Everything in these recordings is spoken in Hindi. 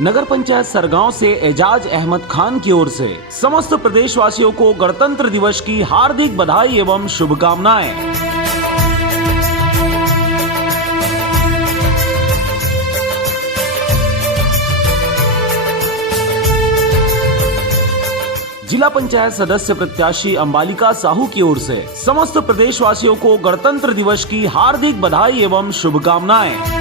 नगर पंचायत सरगांव से एजाज अहमद खान की ओर से समस्त प्रदेशवासियों को गणतंत्र दिवस की हार्दिक बधाई एवं शुभकामनाएं। जिला पंचायत सदस्य प्रत्याशी अंबालिका साहू की ओर से समस्त प्रदेशवासियों को गणतंत्र दिवस की हार्दिक बधाई एवं शुभकामनाएं।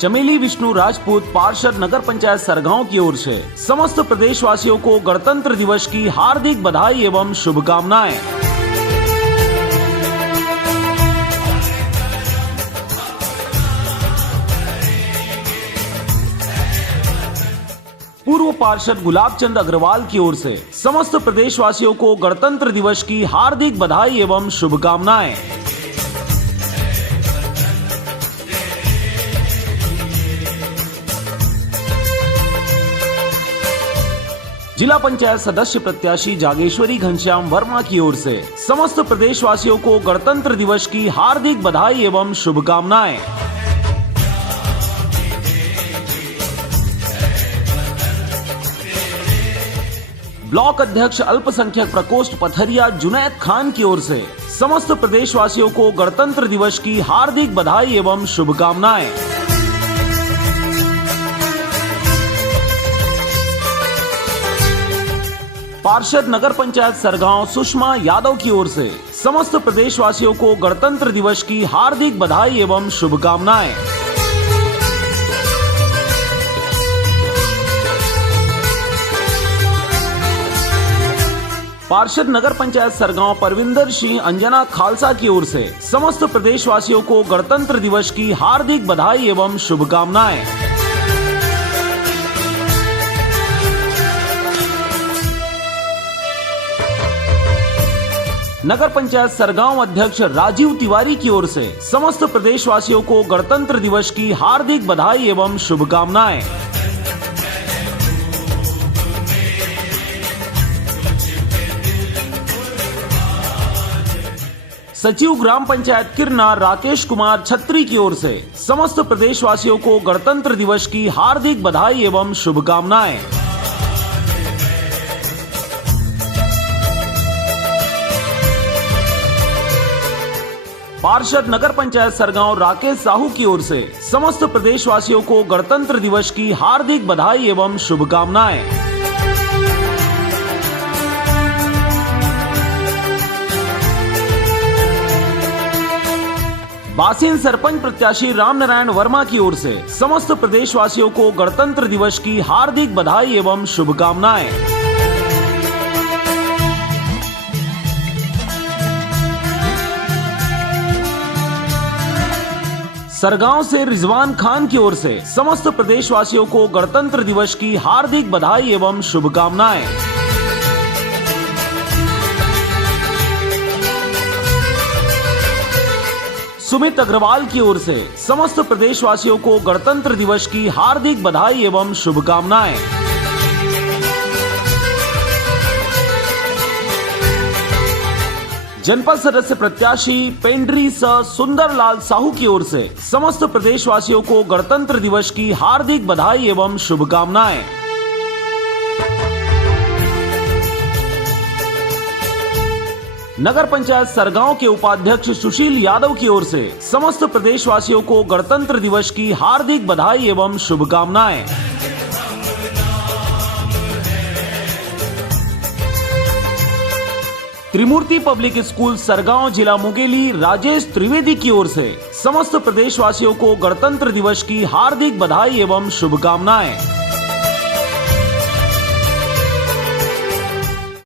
चमेली विष्णु राजपूत पार्षद नगर पंचायत सरगांव की ओर से समस्त प्रदेशवासियों को गणतंत्र दिवस की हार्दिक बधाई एवं शुभकामनाएं। पूर्व पार्षद गुलाबचंद अग्रवाल की ओर से समस्त प्रदेशवासियों को गणतंत्र दिवस की हार्दिक बधाई एवं शुभकामनाएं। जिला पंचायत सदस्य प्रत्याशी जागेश्वरी घनश्याम वर्मा की ओर से समस्त प्रदेशवासियों को गणतंत्र दिवस की हार्दिक बधाई एवं शुभकामनाएं। ब्लॉक अध्यक्ष अल्पसंख्यक प्रकोष्ठ पथरिया जुनैद खान की ओर से समस्त प्रदेशवासियों को गणतंत्र दिवस की हार्दिक बधाई एवं शुभकामनाएं। पार्षद नगर पंचायत सरगांव सुषमा यादव की ओर से समस्त प्रदेशवासियों को गणतंत्र दिवस की हार्दिक बधाई एवं शुभकामनाएं। पार्षद नगर पंचायत सरगांव परविंदर सिंह अंजना खालसा की ओर से समस्त प्रदेशवासियों को गणतंत्र दिवस की हार्दिक बधाई एवं शुभकामनाएं। नगर पंचायत सरगांव अध्यक्ष राजीव तिवारी की ओर से समस्त प्रदेशवासियों को गणतंत्र दिवस की हार्दिक बधाई एवं शुभकामनाएं। सचिव ग्राम पंचायत किरना राकेश कुमार छत्री की ओर से समस्त प्रदेशवासियों को गणतंत्र दिवस की हार्दिक बधाई एवं शुभकामनाएं। पार्षद नगर पंचायत सरगांव राकेश साहू की ओर से समस्त प्रदेशवासियों को गणतंत्र दिवस की हार्दिक बधाई एवं शुभकामनाएं। बासिन सरपंच प्रत्याशी रामनारायण वर्मा की ओर से समस्त प्रदेशवासियों को गणतंत्र दिवस की हार्दिक बधाई एवं शुभकामनाएं। सरगांव से रिजवान खान की ओर से समस्त प्रदेशवासियों को गणतंत्र दिवस की हार्दिक बधाई एवं शुभकामनाएं। सुमित अग्रवाल की ओर से समस्त प्रदेशवासियों को गणतंत्र दिवस की हार्दिक बधाई एवं शुभकामनाएं। जनपद सदस्य प्रत्याशी पेंड्री सुंदरलाल साहू की ओर से समस्त प्रदेशवासियों को गणतंत्र दिवस की हार्दिक बधाई एवं शुभकामनाएं। नगर पंचायत सरगांव के उपाध्यक्ष सुशील यादव की ओर से समस्त प्रदेशवासियों को गणतंत्र दिवस की हार्दिक बधाई एवं शुभकामनाएं। त्रिमूर्ति पब्लिक स्कूल सरगांव जिला मुंगेली राजेश त्रिवेदी की ओर से समस्त प्रदेशवासियों को गणतंत्र दिवस की हार्दिक बधाई एवं शुभकामनाएं।